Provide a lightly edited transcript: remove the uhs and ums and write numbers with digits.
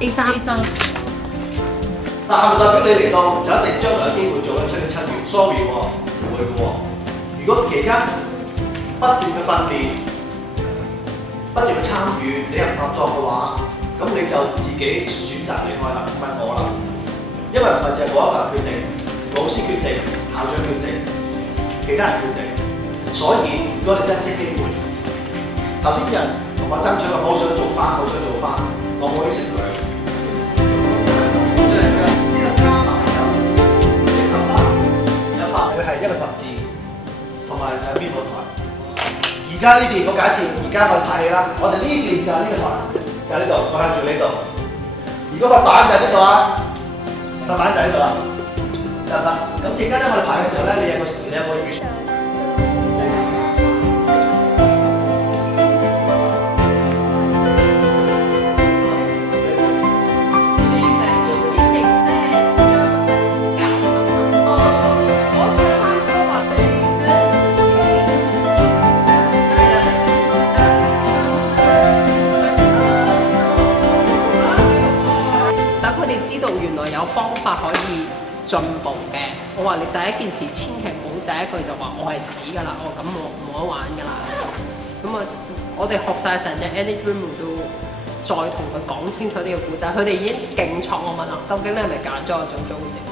A3。但係咪代表你嚟到就一定將來有機會做咧？出年7月，sorry 喎，唔會嘅喎。如果期間不斷嘅訓練，不斷嘅參與，你又唔合作嘅話，咁你就自己選擇離開啦，唔係我啦。因為唔係淨係我一個人決定，老師決定，校長決定，其他人決定。所以如果你珍惜機會，頭先人同我爭取話好想做翻，好想做翻，我冇應承佢。佢係一個十字，同埋兩邊舞台。而家呢邊我假設，而家我拍戲啦，我哋呢邊就係呢個台，就喺呢度，我向住呢度。如果個板就喺呢度啊，個板就喺度啦，得唔得？咁陣間咧，我哋排嘅時候咧，你有個預算。知道原來有方法可以進步嘅。我話你第一件事千祈唔好第一句就話我係屎㗎啦，咁我冇得玩㗎啦。咁我哋學晒成隻 Any Dream 都再同佢講清楚呢個故仔，佢哋已經勁錯我問啦，究竟你係咪揀咗我做 Josie？